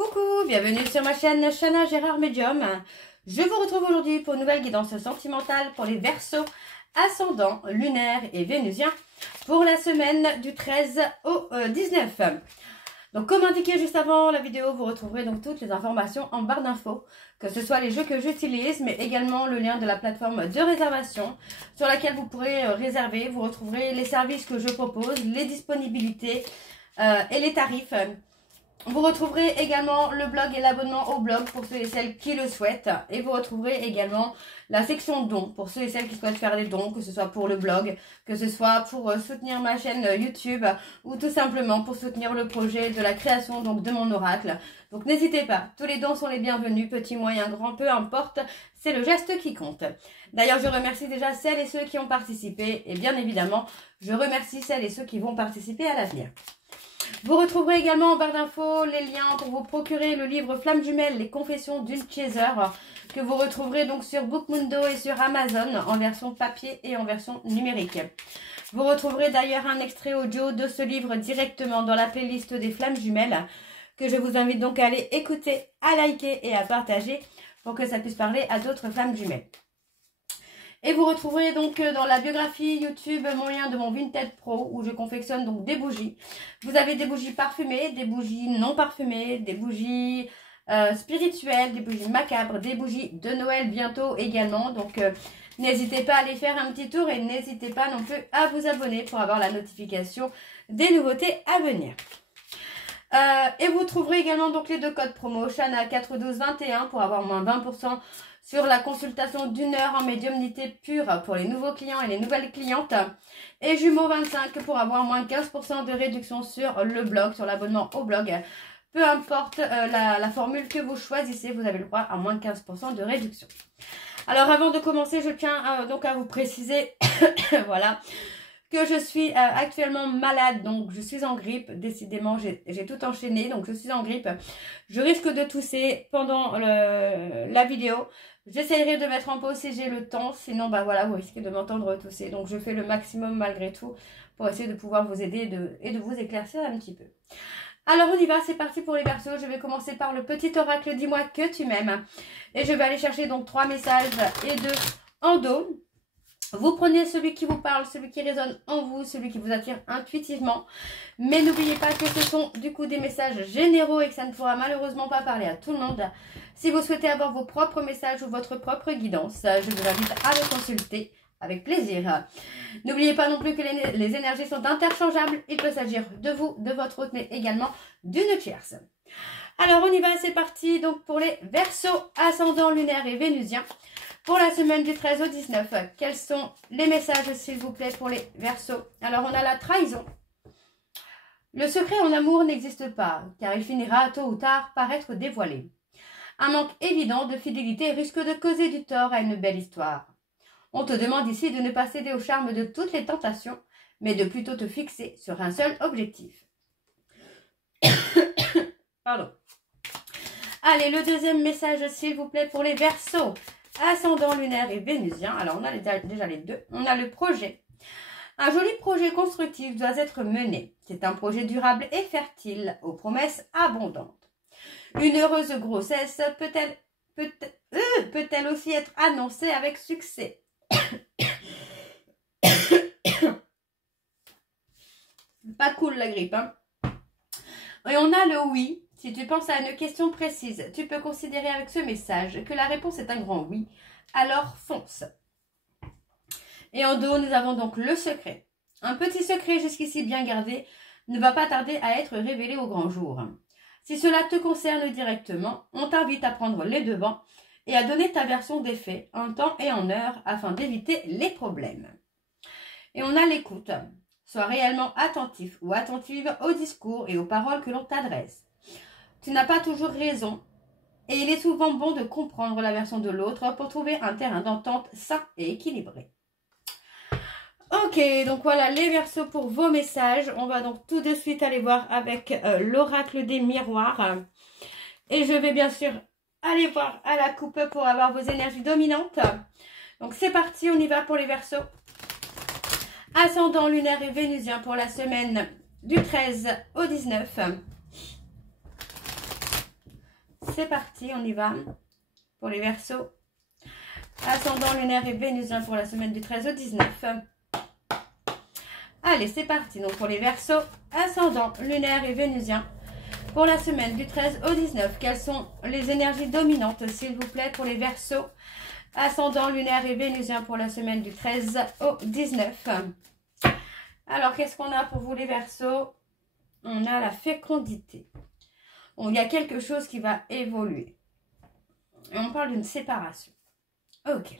Coucou, bienvenue sur ma chaîne Chana Gérard Medium. Je vous retrouve aujourd'hui pour une nouvelle guidance sentimentale pour les Verseaux, ascendant, lunaire et vénusien pour la semaine du 13 au 19. Donc comme indiqué juste avant la vidéo, vous retrouverez donc toutes les informations en barre d'infos, que ce soit les jeux que j'utilise, mais également le lien de la plateforme de réservation sur laquelle vous pourrez réserver. Vous retrouverez les services que je propose, les disponibilités et les tarifs. Vous retrouverez également le blog et l'abonnement au blog pour ceux et celles qui le souhaitent. Et vous retrouverez également la section dons pour ceux et celles qui souhaitent faire des dons, que ce soit pour le blog, que ce soit pour soutenir ma chaîne YouTube ou tout simplement pour soutenir le projet de la création donc de mon oracle. Donc n'hésitez pas, tous les dons sont les bienvenus, petits, moyens, grands, peu importe, c'est le geste qui compte. D'ailleurs, je remercie déjà celles et ceux qui ont participé et bien évidemment, je remercie celles et ceux qui vont participer à l'avenir. Vous retrouverez également en barre d'infos les liens pour vous procurer le livre Flamme Jumelle, les confessions d'une chaser, que vous retrouverez donc sur Bookmundo et sur Amazon en version papier et en version numérique. Vous retrouverez d'ailleurs un extrait audio de ce livre directement dans la playlist des Flammes Jumelles, que je vous invite donc à aller écouter, à liker et à partager pour que ça puisse parler à d'autres Flammes Jumelles. Et vous retrouverez donc dans la biographie YouTube mon lien de mon Vinted Pro où je confectionne donc des bougies. Vous avez des bougies parfumées, des bougies non parfumées, des bougies spirituelles, des bougies macabres, des bougies de Noël bientôt également. Donc n'hésitez pas à aller faire un petit tour et n'hésitez pas non plus à vous abonner pour avoir la notification des nouveautés à venir. Et vous trouverez également donc les deux codes promo Chana 41221 pour avoir moins 20% sur la consultation d'1 heure en médiumnité pure pour les nouveaux clients et les nouvelles clientes. Et Jumeaux 25 pour avoir moins 15% de réduction sur le blog, sur l'abonnement au blog. Peu importe la formule que vous choisissez, vous avez le droit à moins 15% de réduction. Alors avant de commencer, je tiens donc à vous préciser, voilà, que je suis actuellement malade, donc je suis en grippe, décidément j'ai tout enchaîné, donc je suis en grippe. Je risque de tousser pendant la vidéo. J'essaierai de mettre en pause si j'ai le temps, sinon bah voilà, vous risquez de m'entendre tousser. Donc je fais le maximum malgré tout pour essayer de pouvoir vous aider et de vous éclaircir un petit peu. Alors on y va, c'est parti pour les Verseaux. Je vais commencer par le petit oracle, dis-moi que tu m'aimes. Et je vais aller chercher donc 3 messages et 2 en dos. Vous prenez celui qui vous parle, celui qui résonne en vous, celui qui vous attire intuitivement. Mais n'oubliez pas que ce sont du coup des messages généraux et que ça ne pourra malheureusement pas parler à tout le monde. Si vous souhaitez avoir vos propres messages ou votre propre guidance, je vous invite à le consulter avec plaisir. N'oubliez pas non plus que les énergies sont interchangeables. Il peut s'agir de vous, de votre hôte, mais également d'une tierce. Alors on y va, c'est parti donc pour les Verseaux, ascendant, lunaire et vénusien. Pour la semaine du 13 au 19, quels sont les messages s'il vous plaît pour les Verseaux? Alors on a la trahison. Le secret en amour n'existe pas, car il finira tôt ou tard par être dévoilé. Un manque évident de fidélité risque de causer du tort à une belle histoire. On te demande ici de ne pas céder au charme de toutes les tentations, mais de plutôt te fixer sur un seul objectif. Pardon. Allez, le deuxième message s'il vous plaît pour les Verseaux. Ascendant, lunaire et vénusien. Alors, on a déjà les deux. On a le projet. Un joli projet constructif doit être mené. C'est un projet durable et fertile, aux promesses abondantes. Une heureuse grossesse peut-elle aussi être annoncée avec succès. Pas cool la grippe, hein. Et on a le oui. Si tu penses à une question précise, tu peux considérer avec ce message que la réponse est un grand oui. Alors fonce. Et en dos, nous avons donc le secret. Un petit secret jusqu'ici bien gardé ne va pas tarder à être révélé au grand jour. Si cela te concerne directement, on t'invite à prendre les devants et à donner ta version des faits en temps et en heure afin d'éviter les problèmes. Et on a l'écoute. Sois réellement attentif ou attentive aux discours et aux paroles que l'on t'adresse. Tu n'as pas toujours raison et il est souvent bon de comprendre la version de l'autre pour trouver un terrain d'entente sain et équilibré. Ok, donc voilà les Verseaux pour vos messages. On va donc tout de suite aller voir avec l'oracle des miroirs. Et je vais bien sûr aller voir à la coupe pour avoir vos énergies dominantes. Donc c'est parti, on y va pour les Verseaux. Ascendant, lunaire et vénusien pour la semaine du 13 au 19. c'est parti, on y va. Pour les Verseaux. Ascendant lunaire et vénusien pour la semaine du 13 au 19. Allez, c'est parti. Donc pour les Verseaux, ascendant lunaire et vénusien pour la semaine du 13 au 19. Quelles sont les énergies dominantes, s'il vous plaît, pour les Verseaux? Ascendant lunaire et vénusien pour la semaine du 13 au 19. Alors, qu'est-ce qu'on a pour vous les Verseaux? On a la fécondité. Il y a quelque chose qui va évoluer. Et on parle d'une séparation. Ok.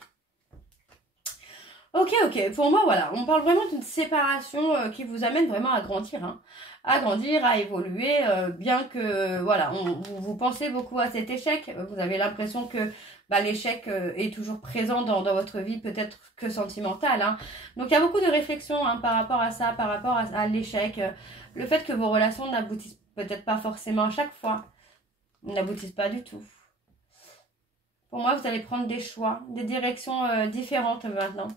Ok. Pour moi, voilà. On parle vraiment d'une séparation qui vous amène vraiment à grandir. Hein. À grandir, à évoluer. Bien que, voilà, vous pensez beaucoup à cet échec. Vous avez l'impression que l'échec est toujours présent dans votre vie, peut-être que sentimentale. Hein. Donc, il y a beaucoup de réflexions par rapport à ça, par rapport à l'échec. Le fait que vos relations n'aboutissent peut-être pas forcément à chaque fois. N'aboutissent pas du tout. Pour moi, vous allez prendre des choix, des directions différentes maintenant.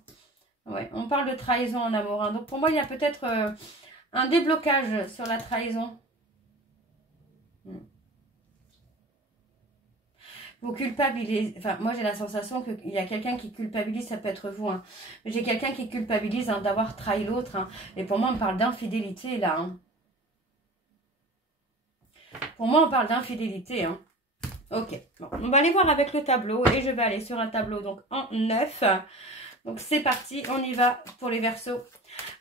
Ouais, on parle de trahison en amour. Hein. Donc pour moi, il y a peut-être un déblocage sur la trahison. Vous culpabilisez. Enfin, moi, j'ai la sensation qu'il y a quelqu'un qui culpabilise, ça peut être vous. Hein. J'ai quelqu'un qui culpabilise d'avoir trahi l'autre. Hein. Et pour moi, on parle d'infidélité là. Hein. Pour moi, on parle d'infidélité. Hein. Ok, bon, on va aller voir avec le tableau et je vais aller sur un tableau donc en 9. Donc c'est parti, on y va pour les Verseaux.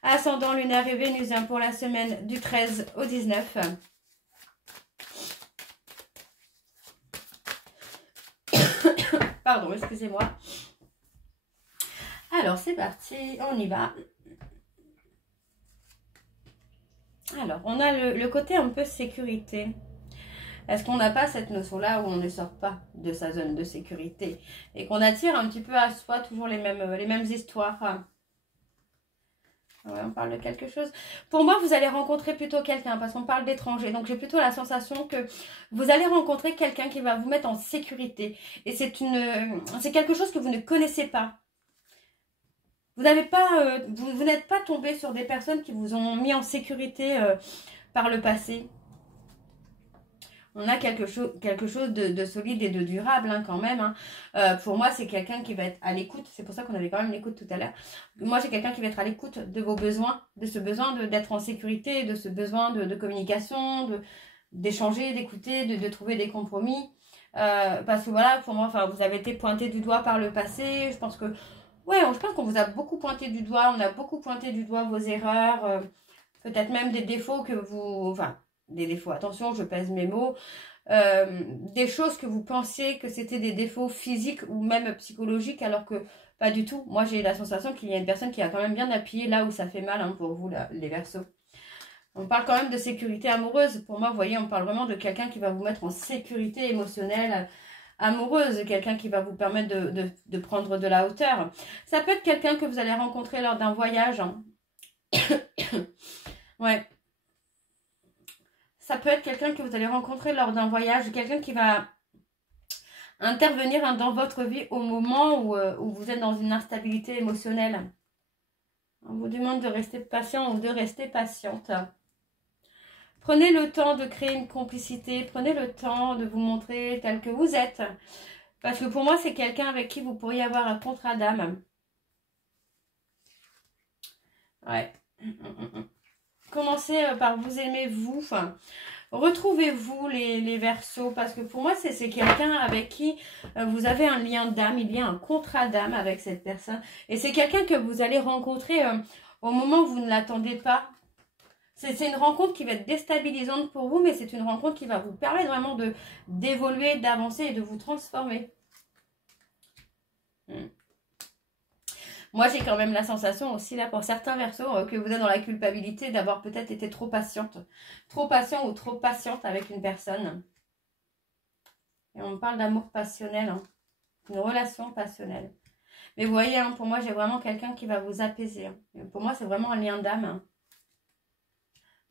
Ascendant lunaire et vénusien pour la semaine du 13 au 19. Pardon, excusez-moi. Alors c'est parti, on y va. Alors, on a le côté un peu sécurité. Est-ce qu'on n'a pas cette notion-là où on ne sort pas de sa zone de sécurité et qu'on attire un petit peu à soi toujours les mêmes histoires? Ouais, on parle de quelque chose. Pour moi, vous allez rencontrer plutôt quelqu'un parce qu'on parle d'étranger. Donc, j'ai plutôt la sensation que vous allez rencontrer quelqu'un qui va vous mettre en sécurité. Et c'est quelque chose que vous ne connaissez pas. Vous n'avez pas, vous n'êtes pas tombé sur des personnes qui vous ont mis en sécurité par le passé. On a quelque chose de solide et de durable hein, quand même. Hein. Pour moi, c'est quelqu'un qui va être à l'écoute. C'est pour ça qu'on avait quand même l'écoute tout à l'heure. Moi, c'est quelqu'un qui va être à l'écoute de vos besoins, de ce besoin d'être en sécurité, de ce besoin de communication, d'échanger, d'écouter, de trouver des compromis. Parce que voilà, pour moi, vous avez été pointé du doigt par le passé. Je pense que, ouais, je pense qu'on vous a beaucoup pointé du doigt. On a beaucoup pointé du doigt vos erreurs. Peut-être même des défauts que vous... des défauts, attention, je pèse mes mots, des choses que vous pensiez que c'était des défauts physiques ou même psychologiques, alors que pas du tout. Moi, j'ai la sensation qu'il y a une personne qui a quand même bien appuyé là où ça fait mal hein, pour vous, là, les Verseaux. On parle quand même de sécurité amoureuse. Pour moi, vous voyez, on parle vraiment de quelqu'un qui va vous mettre en sécurité émotionnelle, amoureuse, quelqu'un qui va vous permettre de prendre de la hauteur. Ça peut être quelqu'un que vous allez rencontrer lors d'un voyage. Hein. Ouais. Ça peut être quelqu'un que vous allez rencontrer lors d'un voyage, quelqu'un qui va intervenir hein, dans votre vie au moment où vous êtes dans une instabilité émotionnelle. On vous demande de rester patient ou de rester patiente. Prenez le temps de créer une complicité, prenez le temps de vous montrer tel que vous êtes. Parce que pour moi, c'est quelqu'un avec qui vous pourriez avoir un contrat d'âme. Ouais. Commencez par vous aimer vous, enfin, retrouvez-vous les Verseaux, parce que pour moi c'est quelqu'un avec qui vous avez un lien d'âme, il y a un contrat d'âme avec cette personne, et c'est quelqu'un que vous allez rencontrer au moment où vous ne l'attendez pas. C'est une rencontre qui va être déstabilisante pour vous, mais c'est une rencontre qui va vous permettre vraiment d'évoluer, d'avancer et de vous transformer. Moi, j'ai quand même la sensation aussi, là, pour certains Verseaux, que vous êtes dans la culpabilité d'avoir peut-être été trop patiente. Trop patient ou trop patiente avec une personne. Et on parle d'amour passionnel, hein. Une relation passionnelle. Mais vous voyez, hein, pour moi, j'ai vraiment quelqu'un qui va vous apaiser. Hein. Pour moi, c'est vraiment un lien d'âme. Hein.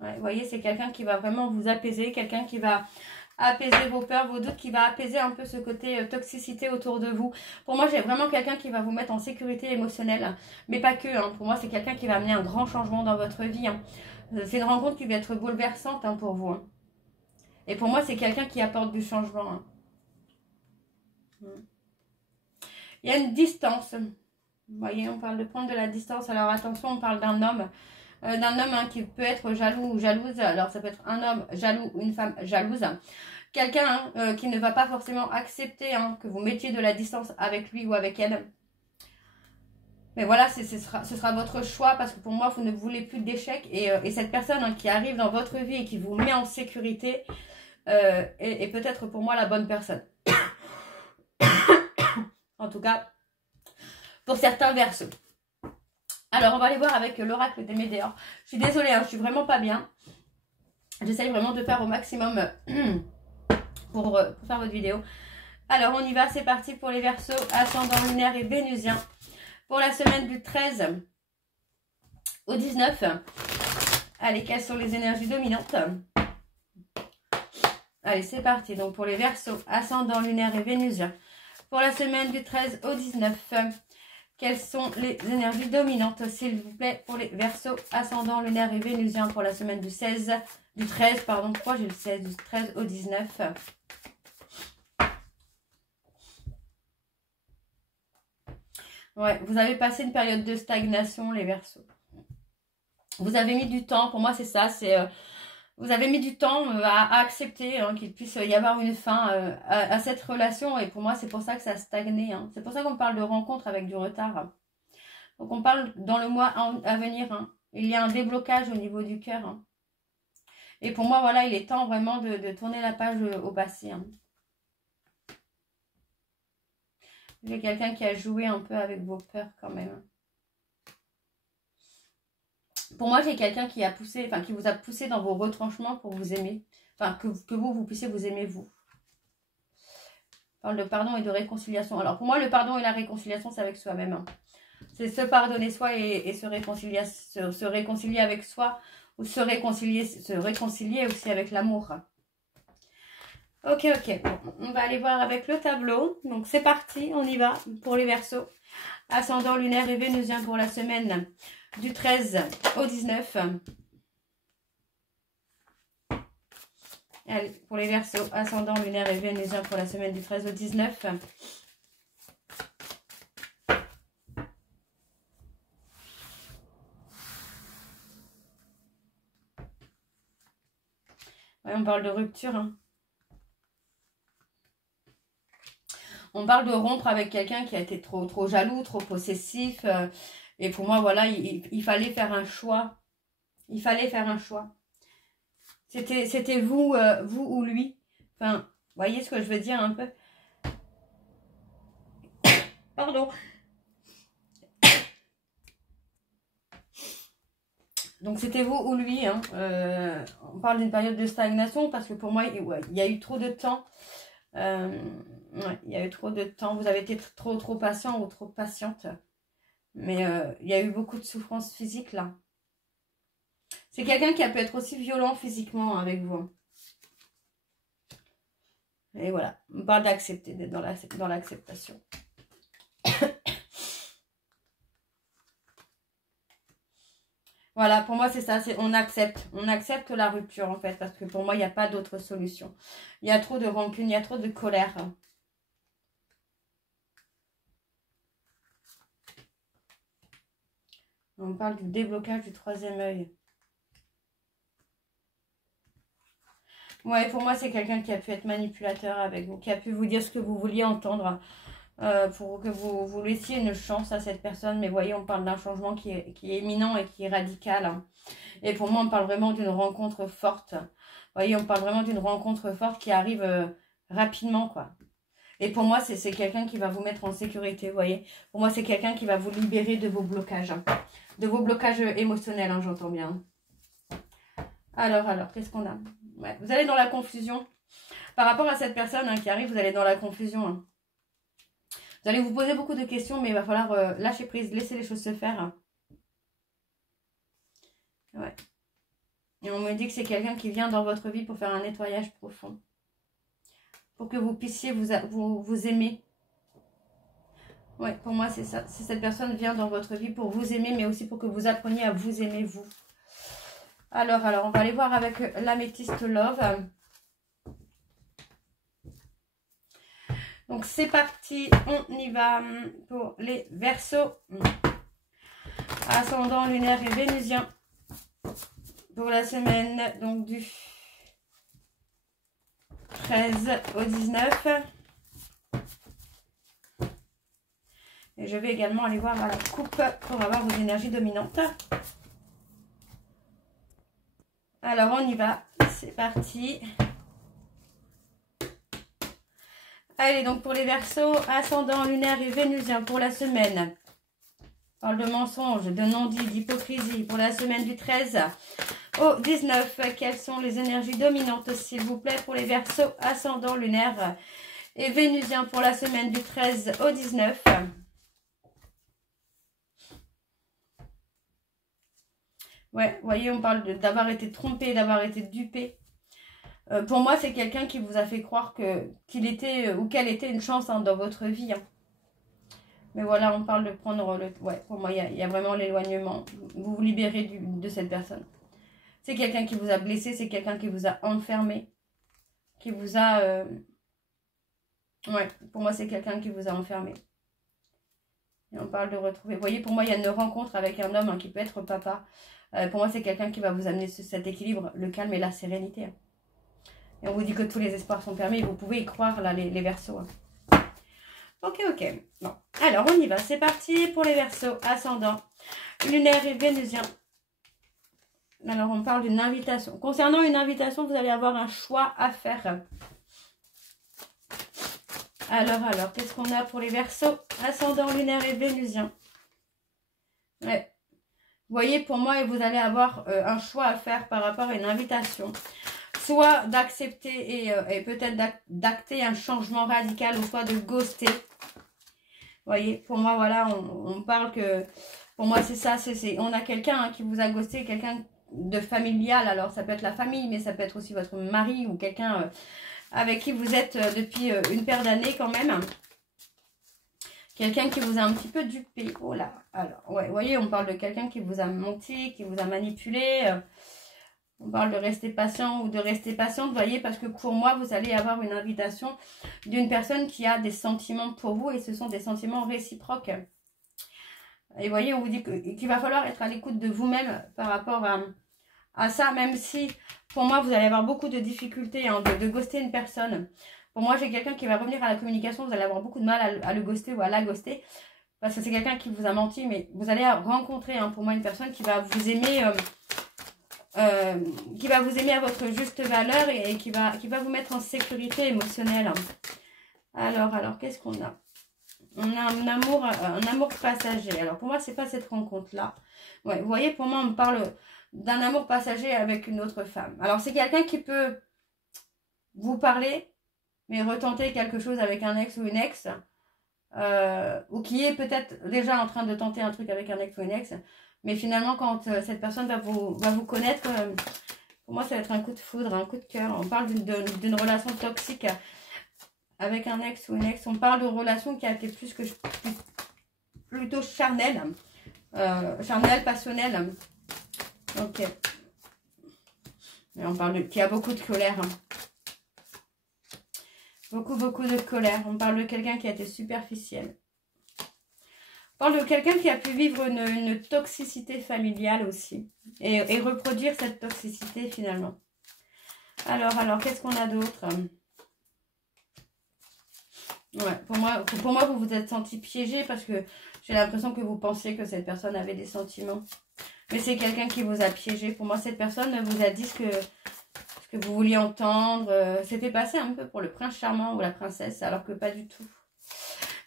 Ouais, vous voyez, c'est quelqu'un qui va vraiment vous apaiser, quelqu'un qui va apaiser vos peurs, vos doutes, qui va apaiser un peu ce côté toxicité autour de vous. Pour moi, j'ai vraiment quelqu'un qui va vous mettre en sécurité émotionnelle, mais pas que. Hein. Pour moi, c'est quelqu'un qui va amener un grand changement dans votre vie. Hein. C'est une rencontre qui va être bouleversante hein, pour vous. Hein. Et pour moi, c'est quelqu'un qui apporte du changement. Hein. Il y a une distance. Vous voyez, on parle de prendre de la distance. Alors attention, on parle d'un homme. Hein, qui peut être jaloux ou jalouse. Alors ça peut être un homme jaloux ou une femme jalouse. Quelqu'un qui ne va pas forcément accepter que vous mettiez de la distance avec lui ou avec elle. Mais voilà, ce sera votre choix parce que pour moi, vous ne voulez plus d'échecs. Et cette personne qui arrive dans votre vie et qui vous met en sécurité est peut-être pour moi la bonne personne. En tout cas, pour certains versos. Alors, on va aller voir avec l'oracle des Médéors. Je suis désolée, je suis vraiment pas bien. J'essaye vraiment de faire au maximum pour faire votre vidéo. Alors, on y va, c'est parti pour les versos, ascendant lunaire et vénusien. Pour la semaine du 13 au 19. Allez, quelles sont les énergies dominantes? Allez, c'est parti. Donc, pour les versos, ascendant lunaire et vénusien. Pour la semaine du 13 au 19. Quelles sont les énergies dominantes, s'il vous plaît, pour les versos, ascendant lunaire et vénusien pour la semaine du 13, pardon, pourquoi j'ai le 16, du 13 au 19. Ouais, vous avez passé une période de stagnation, les versos. Vous avez mis du temps, pour moi c'est ça, vous avez mis du temps à accepter qu'il puisse y avoir une fin à cette relation. Et pour moi, c'est pour ça que ça a stagné. C'est pour ça qu'on parle de rencontre avec du retard. Donc, on parle dans le mois à venir. Il y a un déblocage au niveau du cœur. Et pour moi, voilà, il est temps vraiment de tourner la page au passé. J'ai quelqu'un qui a joué un peu avec vos peurs quand même. Pour moi, j'ai quelqu'un qui vous a poussé dans vos retranchements pour vous aimer. Enfin, que vous puissiez vous aimer, vous. On parle de pardon et de réconciliation. Alors, pour moi, le pardon et la réconciliation, c'est avec soi-même. C'est se pardonner soi et se réconcilier avec soi. Ou se réconcilier aussi avec l'amour. Ok. Bon, on va aller voir avec le tableau. Donc, c'est parti. On y va pour les versos. Ascendant lunaire et vénusien pour la semaine du 13 au 19. Allez, pour les versos, ascendant lunaire et vénusien pour la semaine du 13 au 19. Ouais, on parle de rupture. On parle de rompre avec quelqu'un qui a été trop jaloux, trop possessif. Et pour moi, voilà, il fallait faire un choix. Il fallait faire un choix. C'était vous ou lui. Enfin, vous voyez ce que je veux dire un peu? Pardon. Donc, c'était vous ou lui. On parle d'une période de stagnation parce que pour moi, il y a eu trop de temps. Ouais, il y a eu trop de temps. Vous avez été trop patient ou trop patiente. Mais il y a eu beaucoup de souffrance physique là. C'est quelqu'un qui a pu être aussi violent physiquement avec vous. Et voilà, on parle d'accepter, d'être dans l'acceptation. Voilà, pour moi c'est ça, on accepte la rupture en fait, parce que pour moi il n'y a pas d'autre solution. Il y a trop de rancune, il y a trop de colère. On parle du déblocage du troisième œil. Ouais, pour moi, c'est quelqu'un qui a pu être manipulateur avec vous, qui a pu vous dire ce que vous vouliez entendre pour que vous laissiez une chance à cette personne. Mais voyez, on parle d'un changement qui est imminent et qui est radical. Et pour moi, on parle vraiment d'une rencontre forte. Voyez, on parle vraiment d'une rencontre forte qui arrive rapidement, quoi. Et pour moi, c'est quelqu'un qui va vous mettre en sécurité, vous voyez. Pour moi, c'est quelqu'un qui va vous libérer de vos blocages. De vos blocages émotionnels, j'entends bien. Alors, qu'est-ce qu'on a? Ouais, vous allez dans la confusion. Par rapport à cette personne qui arrive, vous allez dans la confusion. Vous allez vous poser beaucoup de questions, mais il va falloir lâcher prise, laisser les choses se faire. Ouais. Et on me dit que c'est quelqu'un qui vient dans votre vie pour faire un nettoyage profond. Pour que vous puissiez vous aimer. Ouais, pour moi, c'est ça. Si cette personne vient dans votre vie pour vous aimer, mais aussi pour que vous appreniez à vous aimer, vous. Alors, on va aller voir avec l'améthyste Love. Donc c'est parti, on y va pour les Verseaux. Ascendant lunaire et vénusien pour la semaine donc du 13 au 19. Et je vais également aller voir à la coupe pour avoir vos énergies dominantes. Alors on y va, c'est parti. Allez, donc pour les Verseaux, ascendant lunaire et vénusien pour la semaine. On parle de mensonges, de non-dit, d'hypocrisie pour la semaine du 13 au 19. Quelles sont les énergies dominantes, s'il vous plaît, pour les Verseaux, ascendant lunaire et vénusien pour la semaine du 13 au 19. Ouais, vous voyez, on parle d'avoir été trompé, d'avoir été dupé. Pour moi, c'est quelqu'un qui vous a fait croire qu'il était ou qu'elle était une chance dans votre vie. Mais voilà, on parle de prendre le... Ouais, pour moi, il y a vraiment l'éloignement. Vous vous libérez de cette personne. C'est quelqu'un qui vous a blessé, c'est quelqu'un qui vous a enfermé. Qui vous a... Ouais, pour moi, c'est quelqu'un qui vous a enfermé. Et on parle de retrouver... Vous voyez, pour moi, il y a une rencontre avec un homme qui peut être papa. Pour moi, c'est quelqu'un qui va vous amener cet équilibre, le calme et la sérénité. Et on vous dit que tous les espoirs sont permis. Vous pouvez y croire, là, les Verseaux. Ok. Bon, alors on y va. C'est parti pour les Verseaux, ascendant, lunaire et vénusien. Alors, on parle d'une invitation. Concernant une invitation, vous allez avoir un choix à faire. Alors, qu'est-ce qu'on a pour les Verseaux, ascendant, lunaire et vénusien? Ouais. Vous voyez, pour moi, vous allez avoir un choix à faire par rapport à une invitation. Soit d'accepter et peut-être d'acter un changement radical, ou soit de ghoster. Vous voyez, pour moi, voilà, on parle que... Pour moi, c'est ça, on a quelqu'un qui vous a ghosté, quelqu'un de familial. Alors, ça peut être la famille, mais ça peut être aussi votre mari ou quelqu'un avec qui vous êtes depuis une paire d'années quand même. Quelqu'un qui vous a un petit peu dupé. Oh là, alors, ouais, vous voyez, on parle de quelqu'un qui vous a menti, qui vous a manipulé. On parle de rester patient ou de rester patiente, vous voyez, parce que pour moi, vous allez avoir une invitation d'une personne qui a des sentiments pour vous et ce sont des sentiments réciproques. Et vous voyez, on vous dit qu'il va falloir être à l'écoute de vous-même par rapport à ça, même si pour moi, vous allez avoir beaucoup de difficultés de ghoster une personne. Pour moi, j'ai quelqu'un qui va revenir à la communication, vous allez avoir beaucoup de mal à le ghoster ou à la ghoster. Parce que c'est quelqu'un qui vous a menti, mais vous allez rencontrer, pour moi, une personne qui va vous aimer... qui va vous aimer à votre juste valeur et qui va vous mettre en sécurité émotionnelle. Alors qu'est-ce qu'on a? On a un amour passager. Alors pour moi, c'est pas cette rencontre-là. Ouais, vous voyez, pour moi, on parle d'un amour passager avec une autre femme. Alors c'est quelqu'un qui peut vous parler, mais retenter quelque chose avec un ex ou une ex. Ou qui est peut-être déjà en train de tenter un truc avec un ex ou une ex. Mais finalement, quand cette personne va vous connaître, pour moi, ça va être un coup de foudre, un coup de cœur. On parle d'une relation toxique avec un ex ou une ex. On parle de relation qui a été plutôt charnelle, passionnelle. Ok. Et on parle qui a beaucoup de colère. Beaucoup de colère. On parle de quelqu'un qui a été superficiel. On parle de quelqu'un qui a pu vivre une toxicité familiale aussi. Et reproduire cette toxicité finalement. Alors qu'est-ce qu'on a d'autre? Ouais, pour moi, vous vous êtes senti piégé parce que j'ai l'impression que vous pensiez que cette personne avait des sentiments. Mais c'est quelqu'un qui vous a piégé. Pour moi, cette personne vous a dit ce que vous vouliez entendre. C'était passé un peu pour le prince charmant ou la princesse, alors que pas du tout.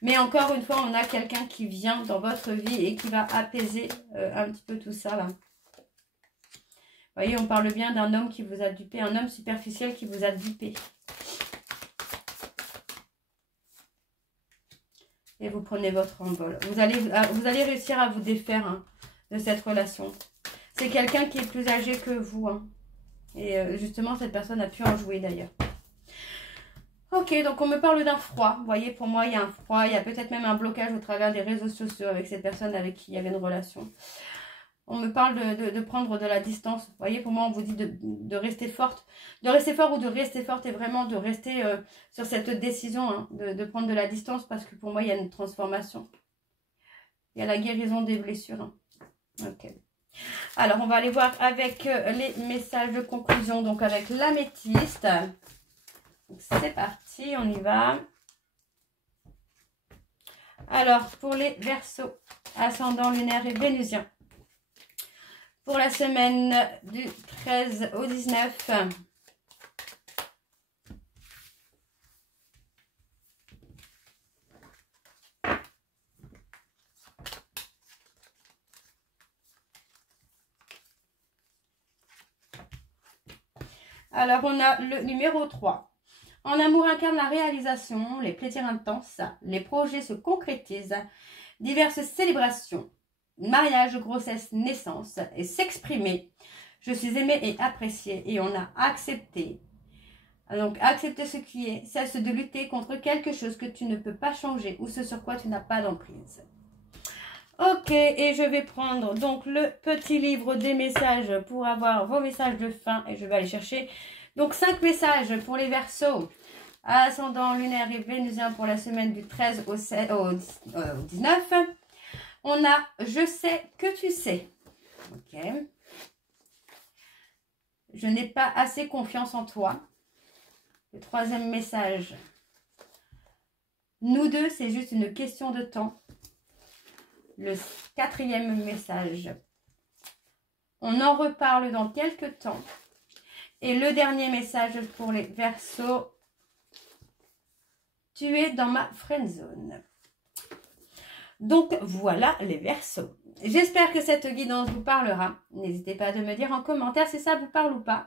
Mais encore une fois, on a quelqu'un qui vient dans votre vie et qui va apaiser un petit peu tout ça là. Vous voyez, on parle bien d'un homme qui vous a dupé, un homme superficiel qui vous a dupé. Et vous prenez votre envol. Vous allez réussir à vous défaire de cette relation. C'est quelqu'un qui est plus âgé que vous. Et justement, cette personne a pu en jouer d'ailleurs. Ok, donc on me parle d'un froid. Vous voyez, pour moi, il y a un froid. Il y a peut-être même un blocage au travers des réseaux sociaux avec cette personne avec qui il y avait une relation. On me parle de prendre de la distance. Vous voyez, pour moi, on vous dit de rester forte. De rester fort ou de rester forte et vraiment de rester sur cette décision, hein, de prendre de la distance parce que pour moi, il y a une transformation. Il y a la guérison des blessures. Hein. Ok. Alors, on va aller voir avec les messages de conclusion, donc avec l'améthyste. C'est parti, on y va. Alors, pour les Verseaux, ascendant lunaire et vénusien, pour la semaine du 13 au 19, alors on a le numéro 3. En amour incarne la réalisation, les plaisirs intenses, les projets se concrétisent, diverses célébrations, mariage, grossesse, naissance, et s'exprimer. Je suis aimée et appréciée et on a accepté. Donc, accepter ce qui est, cesse de lutter contre quelque chose que tu ne peux pas changer ou ce sur quoi tu n'as pas d'emprise. Ok, et je vais prendre donc le petit livre des messages pour avoir vos messages de fin et je vais aller chercher donc 5 messages pour les Verseaux. Ascendant lunaire et vénusien pour la semaine du 13 au 19. On a « Je sais que tu sais ». Ok. Je n'ai pas assez confiance en toi. Le 3e message. Nous deux, c'est juste une question de temps. Le 4e message. On en reparle dans quelques temps. Et le dernier message pour les Verseaux. Tu es dans ma friendzone. Donc, voilà les Verseaux. J'espère que cette guidance vous parlera. N'hésitez pas à me dire en commentaire si ça vous parle ou pas.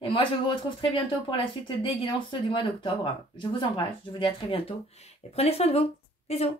Et moi, je vous retrouve très bientôt pour la suite des guidances du mois d'octobre. Je vous embrasse, je vous dis à très bientôt. Et prenez soin de vous. Bisous.